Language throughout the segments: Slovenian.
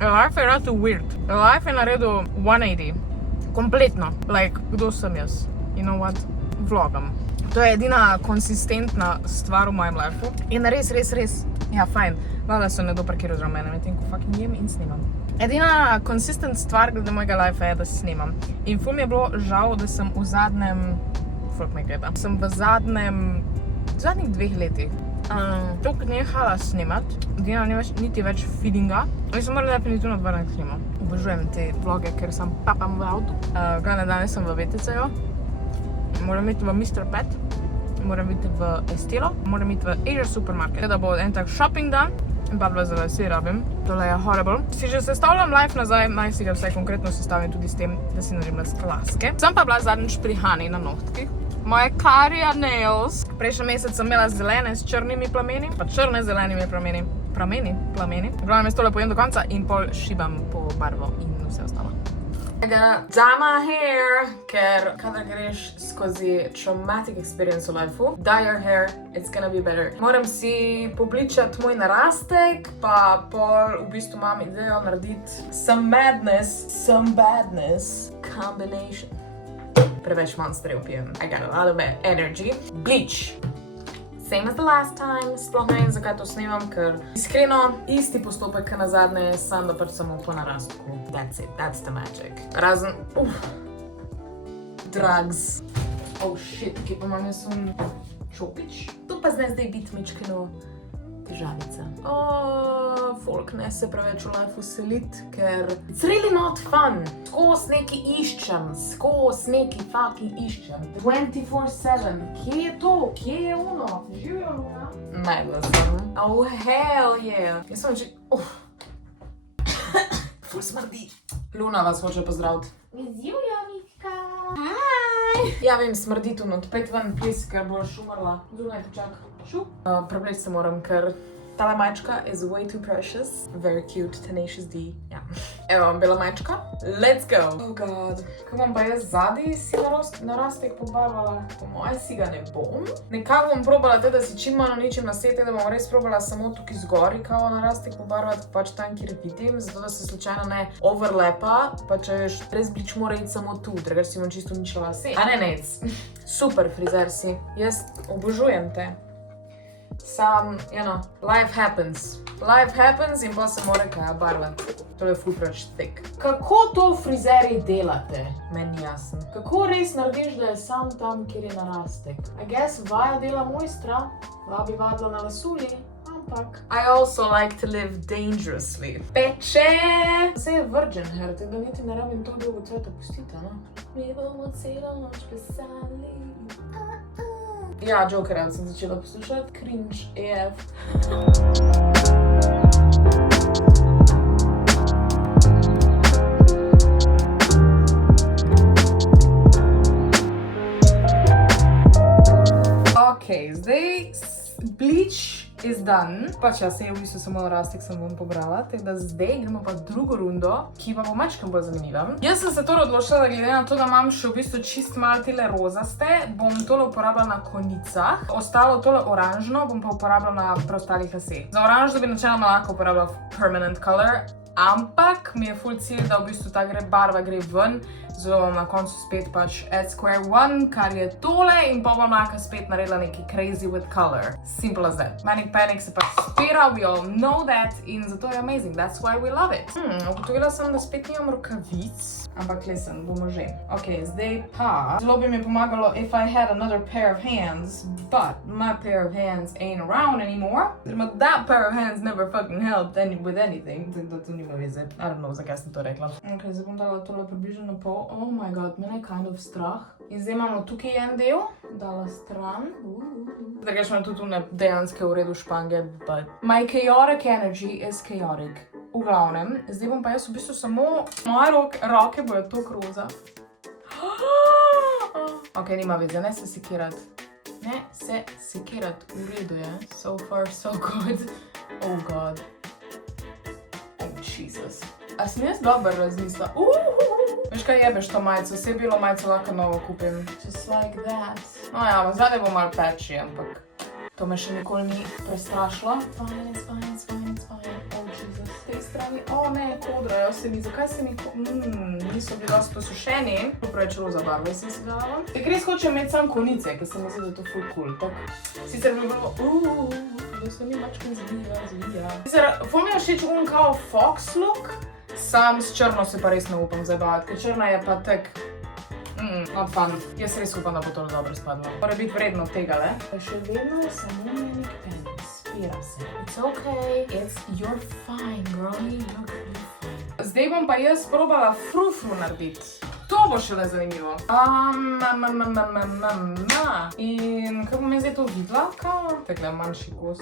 Life je rado weird. Life je naredil 180. Kompletno. Like, kdo sem jaz? You know what? Vlogam. To je edina konsistentna stvar v mojem lifeu. In res. Ja, fajn. Hvala so nekdo parkiral zraven mene, medtem ko fucking jem in snimam. Edina konsistent stvar glede mojega lifea je, da snimam. In ful mi je bilo žal, da sem v zadnjem... Fuck me gleda. Sem v zadnjih 2 letih toliko nehala snimat, da nima niti več feelinga. In sem morala definitivno vrniti k njemu. Obožujem te vloge, ker sem papam v avtu. Glavne danes sem v VTC-ju. Moram iti v Mr. Pet. Moram iti v Estilo. Moram iti v Asia Supermarket. Da bo en tak shopping dan. In pa za lase rabim. Tole je horrible. Si že sestavljam life nazaj, naj si ga vsaj konkretno sestavim tudi s tem, da si naredim laske. Sem pa bila zadnjič pri Hani na nohtkih. Moje Caria Nails. Prejšnji mesec sem imela zelene s črnimi plameni, pa črne z zelenimi plameni. Plameni. Glavno me tole pojem do konca in pol šibam po barvo in vse ostalo. I gotta dye my hair, ker kadar greš skozi traumatic experience v lifeu, dye your hair, it's gonna be better. Moram si pobličati moj narastek, pa pol v bistvu imam idejo narediti some badness combination. Preveč monsterjev pijem. I got a lot of energy. Bleach. Same as the last time. Sploh ne vem, zakaj to snimam, ker iskreno, isti postopek nazadnje, sam da pač samo po narastku. That's it. That's the magic. Razen... Drugs. Oh shit, kje pa imam jaz čopič? Tu pa zdaj biti mečkino težavica. Folk ne se preveč v lifeu selit, ker it's really not fun. Skos neki iščem, fucking iščem. 24/7. Kje je to? Kje je ono? Živijo Luna? Najdla sem. Oh, hell yeah. Jaz sem že... Ful smrdi. Luna vas hoče pozdraviti. Živjo, Vitka. Hi. Ja, vem, smrdi tu not. Pejt ven, please, ker boš umrla. Zunaj te čak. Prevleč se moram, ker tale majčka is way too precious. Very cute, tenacious D. Ja. Evo, bela majčka. Let's go! Oh god. Kaj bom pa jaz zadnji si narastek pobarvala? Po moje si ga ne bom. Nekako bom probala te, da si čim malo ničem nasete, da bom res probala samo tukaj zgori kao narastek pobarvati, pač tam, kjer vidim, zato da se slučajno ne overlapa, pa če veš, res blič mora iti samo tu, drugače si bom čisto uničila lase. A ne, super frizer si. Jaz obožujem te. Sam, you know, life happens. Life happens in pa se mora kaj barvati. To je ful preveč thick. Kako to frizerji delate? Meni jasno. Kako res narediš, da je sam tam, kjer je narastek? I guess vaja dela mojstra, bi vadila na lasuli, ampak... I also like to live dangerously. Peče! Vse je virgin hair, tako da niti ne rabim to dolgo cveta pustiti, no? Mi bomo celo noč plesali. Ja, Jokerja sem začela poslušati, cringe AF. Ok, zdaj bleach is done. Pač ja, se je v bistvu samo narastek sem bom pobrala, tako da zdaj gremo pa drugo rundo, ki pa bo mačkam bolj zanimiva. Jaz sem se torej odločila, da glede na to, da imam še v bistvu čist malo tele rozaste, bom tole uporabila na konicah. Ostalo tole oranžno bom pa uporabila na preostalih laseh. Za oranžno bi načeloma lahko uporabila permanent color, ampak mi je ful cilj, da v bistvu ta barva gre ven, zelo bom na koncu spet pač add square one, kar je tole, in pa bom lahko spet naredila neki crazy with color. Simple as that. Manic Panic se pač spira, we all know that, in zato je amazing, that's why we love it. Ugotovila sem, da spet nimam rokavic, ampak listen, bomo že. Ok, zdaj pa, zelo bi mi pomagalo if I had another pair of hands, but my pair of hands ain't around anymore. That pair of hands never fucking helped with anything, da to nima veze. I don't know, zakaj sem to rekla. Ok, zdaj bom dala tole približno na pol. Oh my god, mene je kind of strah. In zdaj imamo tukaj en del, dala stran. Drugač imam tudi tune dejanske v redu špange, but my chaotic energy is chaotic. V glavnem, zdaj bom pa jaz v bistvu samo, moje roke bojo tok roza. Ok, nima veze, ne se sekirat. Ne se sekirat, v redu je. So far, so good. Oh god. Oh Jesus. A sem jaz dober razmisla? Veš kaj jebeš to majico? Vse bilo majico lahko novo kupim. Just like that. No ja, zdaj bo malo patchy, ampak to me še nikoli ni prestrašilo. Fine, it's fine, it's fine, it's fine. Oh Jesus. Tej strani strani. O ne, kodrajo se mi, zakaj se mi niso bili dosti posušeni. To preveč roza barve sem si dala. Tek res hočem imeti sam konice, ker se mi zdi, da je to ful cool. Sicer bi bilo, da se mi mačkam zvija. Sicer, ful mi je všeč kao fox look, sam s črno se pa res ne upam zabavati, ker črna je pa tek not fun. Jaz res upam, da bo to dobro spadlo. Mora biti vredno tega, le? Še vedno samo menik penis. Spira se. It's okay. You're fine, girlie. You're fine. Zdaj bom pa jaz probala frufru narediti. To bo šele zanimivo. In kako bom jaz zdaj to videla? Takle manjši kos.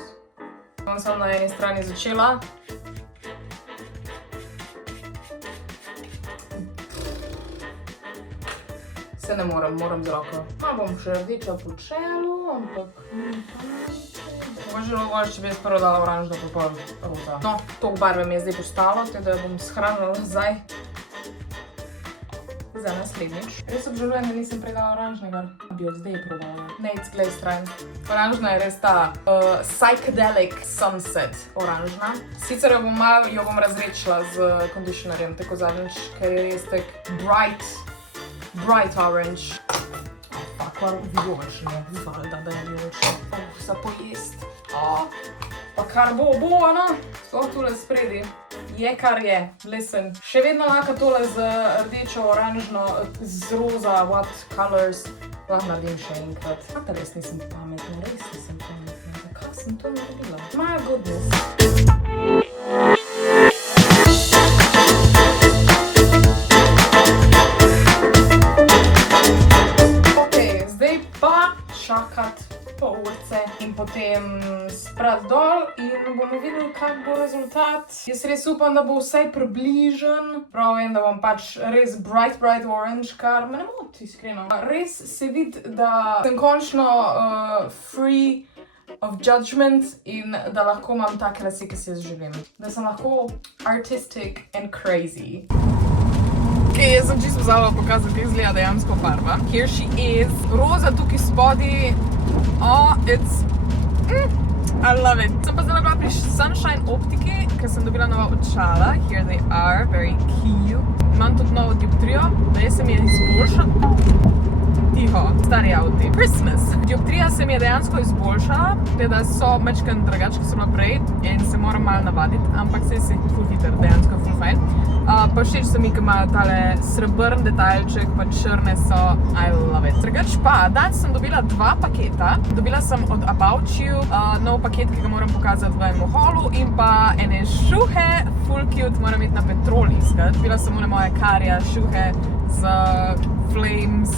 Bom sem na eni strani začela. Se ne moram z roko. Bom še rdeča po čelu, ampak Možda če bi jaz prvo dala oranžno pa pol roza. No, toliko barve mi je zdaj postalo, tako da jo bom shranila nazaj za naslednjič. Res obžalujem, da nisem prej dala oranžnega. Bi od zdaj probala. Nate, glej stran. Oranžna je res ta psychedelic sunset oranžna. Sicer jo bom razredčila z conditionerjem, tako zadnjič, ker je res tak bright orange. Kar vijolično, valjda, da je vijolično. Za pojest. Pa kar bo, no. Sploh tule spredi. Je kar je. Listen. Še vedno laka tole z rdečo, oranžno, z roza, what colors. Lahko naredim še enkrat. Ampak res nisem pametna, res nisem pametna. Zakaj sem to naredila? My goodness. Čakati pol urce in potem sprati dol in bomo videli, kak bo rezultat. Jaz res upam, da bo vsaj približen. Prav vem, da bom pač res bright orange, kar me ne moti, iskreno. Res se vidi, da sem končno free of judgment in da lahko imam take lase, ki si jaz želim. Da sem lahko artistic and crazy. Jaz sem čisto vzala pokazati, kako izgleda dejansko barva. Here she is. Roza tukaj spodi. I love it. Sem pa zdaj bila pri Sunshine Optiki, ker sem dobila nova očala. Here they are, very cute. Imam tudi novo dioptrijo, da se mi je izboljšala. Tiho, stari avti. Christmas. Dioptrija se mi je dejansko izboljšala, da so majčkeno drugače, kot so bila prej in se moram malo navaditi, ampak se ful hiter, dejansko ful fajn. Pa všeč se mi, ki imajo tale srebrn detajlček, pa črne so, I love it. Drugač pa, danes sem dobila 2 paketa. Dobila sem od About You, nov paket, ki ga moram pokazati v enem holu in pa ene šuhe, full cute, moram iti na Petrol iskat. Dobila sem one moje Karija šuhe z flames,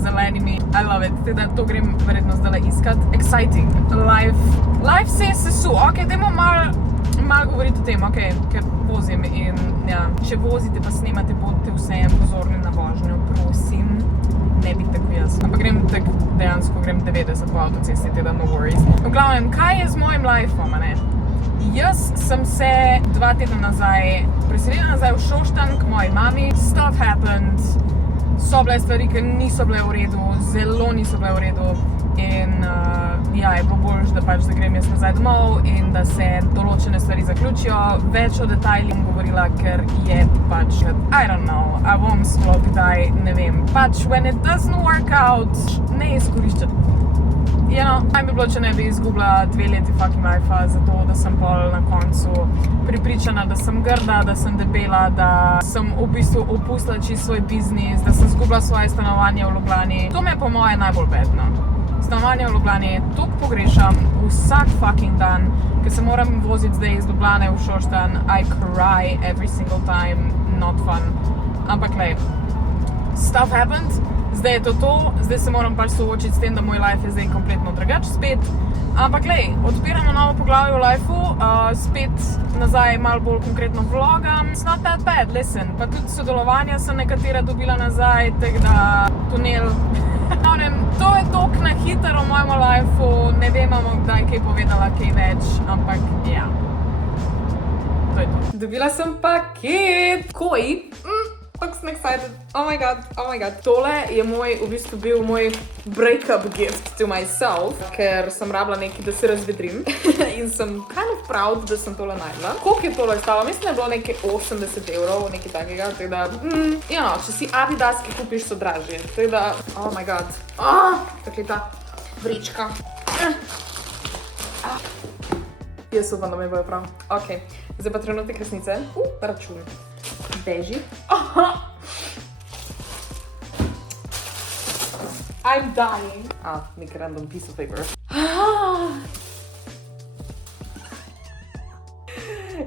zelenimi. I love it. Teda to grem verjetno zdaj iskat. Exciting. Life se je sesul. Ok, dajmo malo govoriti o tem, ok, ker vozim in ja, če vozite pa snemate, bodite vseeno pozorni na vožnjo, prosim. Ne biti tako jaz. Ampak dejansko grem 90 po avtocesti, teda no worries. V glavnem, kaj je z mojim lifeom, ne? Jaz sem se 2 tedna nazaj preselila nazaj v Šoštanj k moji mami. Stuff happened. So bile stvari, ki niso bile v redu, zelo niso bile v redu. In ja, je bilo boljše, da pač grem jaz nazaj domov in da se določene stvari zaključijo. Več o detajlih bom govorila, ker je pač, I don't know, a bom sploh kdaj, ne vem. Pač, when it doesn't work out, ne izkoriščati. You know, naj bi bilo, če ne bi izgubila 2 leti fucking life-a, zato da sem pol na koncu pripričana, da sem grda, da sem debela, da sem v bistvu opustila čisto svoj biznis, da sem izgubila svoje stanovanje v Ljubljani. To me je po moje najbolj bedno. Stanovanje v Ljubljani toliko pogrešam vsak fucking dan, ker se moram voziti zdaj iz Ljubljane v Šoštanj. I cry every single time, not fun. Ampak lej, stuff happened, zdaj je to, zdaj se moram pač soočiti s tem, da moj life je zdaj kompletno drugač spet. Ampak lej, odpiramo novo poglavje v lifeu, spet nazaj malo bolj konkretno vlogam. It's not that bad, listen. Pa tudi sodelovanja sem nekatera dobila nazaj, tako da tunel. To je tok na hitro v mojem lifeu, ne vem, kdaj kaj povedala, kaj več, ampak ja. To je to. Dobila sem paket. Tako sem excited. Oh my god, oh my god. Tole je v bistvu bil moj breakup gift to myself, ker sem rabila nekaj, da se razvedrim. In sem kind of proud, da sem tole najdla. Koliko je tole stalo? Mislim, da je bilo nekaj 80 evrov, nekaj takega. Tako da, če si Adidas, ki kupiš, so dražje. Tako da, oh my god. Tako je ta vrička. Jaz upam, da mi bojo prav. Ok, zdaj pa trenutek resnice. Račun. Beži. I'm dying. Nek random piece of paper.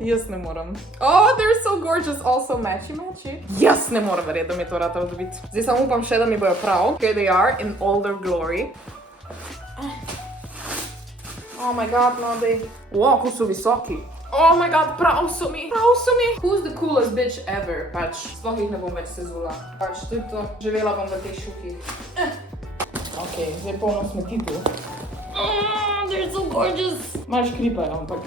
Jaz ne moram. Oh, they're so gorgeous, also matchy. Jaz ne moram verjeti, da mi je to ratalo dobiti. Zdaj samo upam še, da mi bojo prav. Okay, they are in all their glory. Oh my god, no, Wow, kako so visoki. Oh my god, prav so mi. Who's the coolest bitch ever? Pač, sploh jih ne bom več sezula. Pač, to je to. Živela bom v teh šukih. Ok, zdaj polno smeti tu. They're so gorgeous. Malo škripajo, ampak.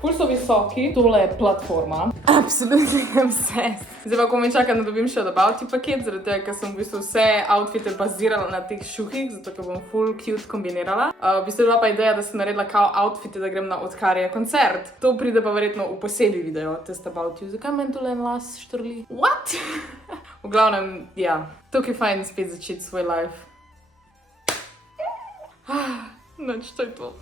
Ful so visoki, tole je platforma. Absolutely obsessed. Zdaj pa, ko me čakam, da dobim še dobavti paket, zaradi tega, ker sem v bistvu vse outfite bazirala na teh šukih, zato ker bom full cute kombinirala. V bistvu je bila pa ideja, da sem naredila kao outfite, da grem na Odkarija koncert. To pride pa verjetno v posebej video, Test About You. Zakaj meni tole en las štrli? What? V glavnem, ja, tukaj fajn spet začeti svoj life. Noč, to je to.